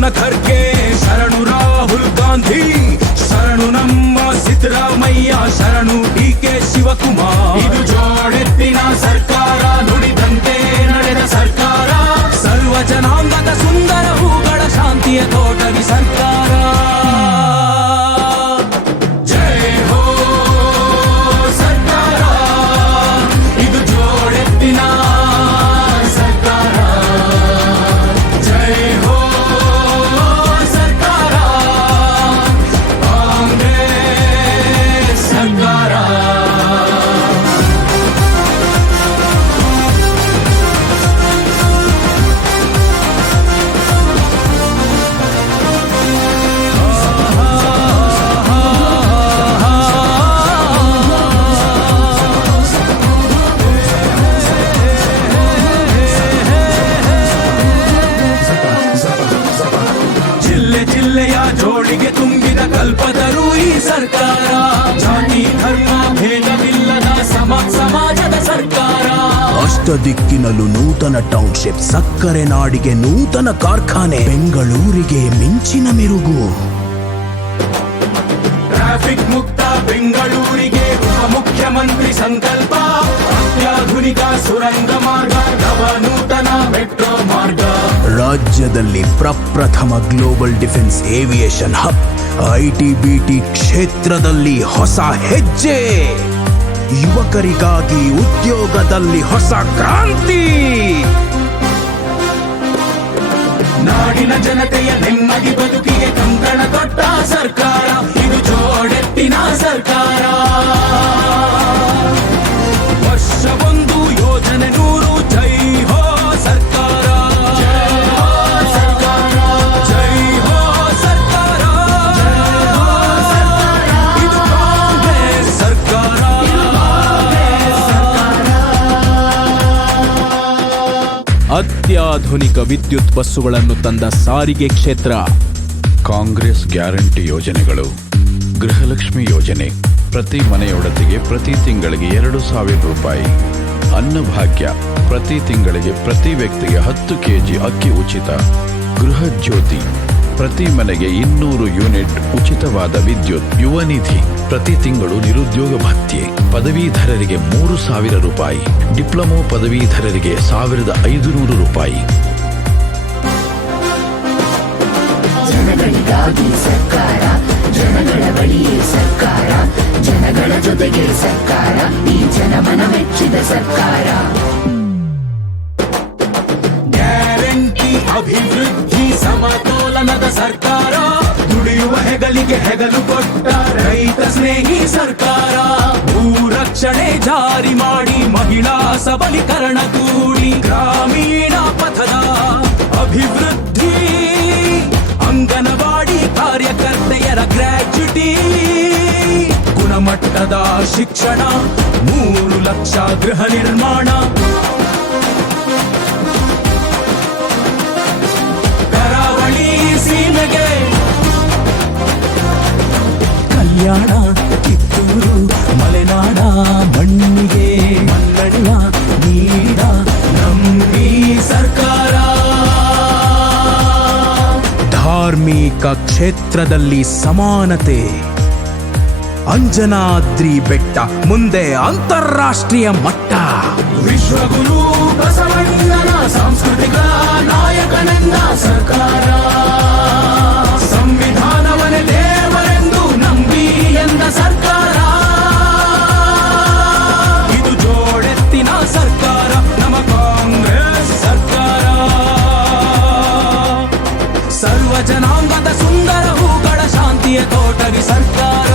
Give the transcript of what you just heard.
ಮಲ್ಲಿಕಾರ್ಜುನ ಖರ್ಗೆ ಶರಣು ರಾಹುಲ್ ಗಾಂಧಿ ಶರಣು ನಮ್ಮ ಸಿದ್ದರಾಮಯ್ಯ ಶರಣು ಡಿ ಕೆ ಶಿವಕುಮಾರ್ ಇದು ಜೋಡೆತ್ತಿನ ಸರ್ಕಾರ ಕಲ್ಪತರು ಈ ಸರ್ಕಾರ. ಜಾತಿ ಧರ್ಮ ಭೇದವಿಲ್ಲದ ಸಮ ಸಮಾಜದ ಸರ್ಕಾರ. ಅಷ್ಟದಿಕ್ಕಿನಲ್ಲೂ ನೂತನ ಟೌನ್ಶಿಪ್ ಸಕ್ಕರೆ ನಾಡಿಗೆ ನೂತನ ಕಾರ್ಖಾನೆ. ಬೆಂಗಳೂರಿಗೆ ಮಿಂಚಿನ ಮಿರುಗು. ಟ್ರಾಫಿಕ್ ಮುಕ್ತ ಬೆಂಗಳೂರಿಗೆ ಉಪ ಮುಖ್ಯಮಂತ್ರಿ ಸಂಕಲ್ಪ. ಅತ್ಯಾಧುನಿಕ ಸುರಂಗ ಮಾರ್ಗ ನವ ನೂತನ ಮೆಟ್ರೋ ಮಾರ್ಗ. ರಾಜ್ಯದಲ್ಲಿ ಪ್ರಪ್ರಥಮ global defence aviation hub IT BT ಕ್ಷೇತ್ರದಲ್ಲಿ ಹೊಸ ಹೆಜ್ಜೆ. ಯುವಕರಿಗಾಗಿ ಉದ್ಯೋಗದಲ್ಲಿ ಹೊಸ ಕ್ರಾಂತಿ. ನಾಡಿನ ಜನತೆಯ ನೆಮ್ಮದಿ ಬದುಕಿಗೆ ಕಂಕಣ ಕೊಟ್ಟ ಸರ್ಕಾರ. ಅತ್ಯಾಧುನಿಕ ವಿದ್ಯುತ್ ಬಸ್ಸುಗಳನ್ನು ತಂದ ಸಾರಿಗೆ ಕ್ಷೇತ್ರ. ಕಾಂಗ್ರೆಸ್ ಗ್ಯಾರಂಟಿ ಯೋಜನೆಗಳು, ಗೃಹಲಕ್ಷ್ಮಿ ಯೋಜನೆ, ಪ್ರತಿ ಮನೆಯೊಡತಿಗೆ ಪ್ರತಿ ತಿಂಗಳಿಗೆ ಎರಡು ಸಾವಿರ ರೂಪಾಯಿ. ಅನ್ನಭಾಗ್ಯ, ಪ್ರತಿ ತಿಂಗಳಿಗೆ ಪ್ರತಿ ವ್ಯಕ್ತಿಗೆ ಹತ್ತು ಕೆಜಿ ಅಕ್ಕಿ ಉಚಿತ. ಗೃಹ ಜ್ಯೋತಿ. ಪ್ರತಿ ಮನೆಗೆ ಇನ್ನೂರು ಯೂನಿಟ್ ಉಚಿತವಾದ ವಿದ್ಯುತ್ ಯುವ ನಿಧಿ. ಪ್ರತಿ ತಿಂಗಳು ನಿರುದ್ಯೋಗ ಭತ್ಯೆ. ಪದವೀಧರರಿಗೆ ಮೂರು ಸಾವಿರ ರೂಪಾಯಿ. ಡಿಪ್ಲೊಮೊ ಪದವೀಧರರಿಗೆ ಸಾವಿರದ ಐದುನೂರು ರೂಪಾಯಿ. ಸರ್ಕಾರ, ಜನಗಳ ಜೊತೆಗೆ ಸರ್ಕಾರ, ಈ ಜನಮನ ಮೆಚ್ಚಿದ ಸರ್ಕಾರ. ಹೆಗಲಿಗೆ ಹೆಗಲು ಕೊಟ್ಟ ರೈತ ಸ್ನೇಹಿ ಸರ್ಕಾರ. ಭೂ ರಕ್ಷಣೆ ಜಾರಿ ಮಾಡಿ ಮಹಿಳಾ ಸಬಲೀಕರಣ ಕೂಡಿ ಗ್ರಾಮೀಣ ಪಥದ ಅಭಿವೃದ್ಧಿ. ಅಂಗನವಾಡಿ ಕಾರ್ಯಕರ್ತೆಯರ ಗ್ರಾಚ್ಯುಟಿ. ಗುಣಮಟ್ಟದ ಶಿಕ್ಷಣ, ಮೂರು ಲಕ್ಷ ಗೃಹ ನಿರ್ಮಾಣ. ಕರಾವಳಿ ಸೀಮೆಗೆ ಕಲ್ಯಾಣ ಕಿತ್ತೂರು ಮಲೆನಾಡ, ಮಣ್ಣಿಗೆ ಮಲ್ಲಣ್ಣ ನೀಡ ನಂಬಿ ಸರ್ಕಾರ. ಧಾರ್ಮಿಕ ಕ್ಷೇತ್ರದಲ್ಲಿ ಸಮಾನತೆ. ಅಂಜನಾದ್ರಿ ಬೆಟ್ಟ, ಮುಂದೆ ಅಂತಾರಾಷ್ಟ್ರೀಯ ಮಟ್ಟ. ವಿಶ್ವಗುರು ಬಸವಣ್ಣನ ಸಾಂಸ್ಕೃತಿಕ ನಾಯಕನೆಂದ ಸರ್ಕಾರ. ಜನಾಂಗದ ಸುಂದರ ಹೂಗಳ ಶಾಂತಿಯ ತೋಟವಿ ಸರ್ಕಾರ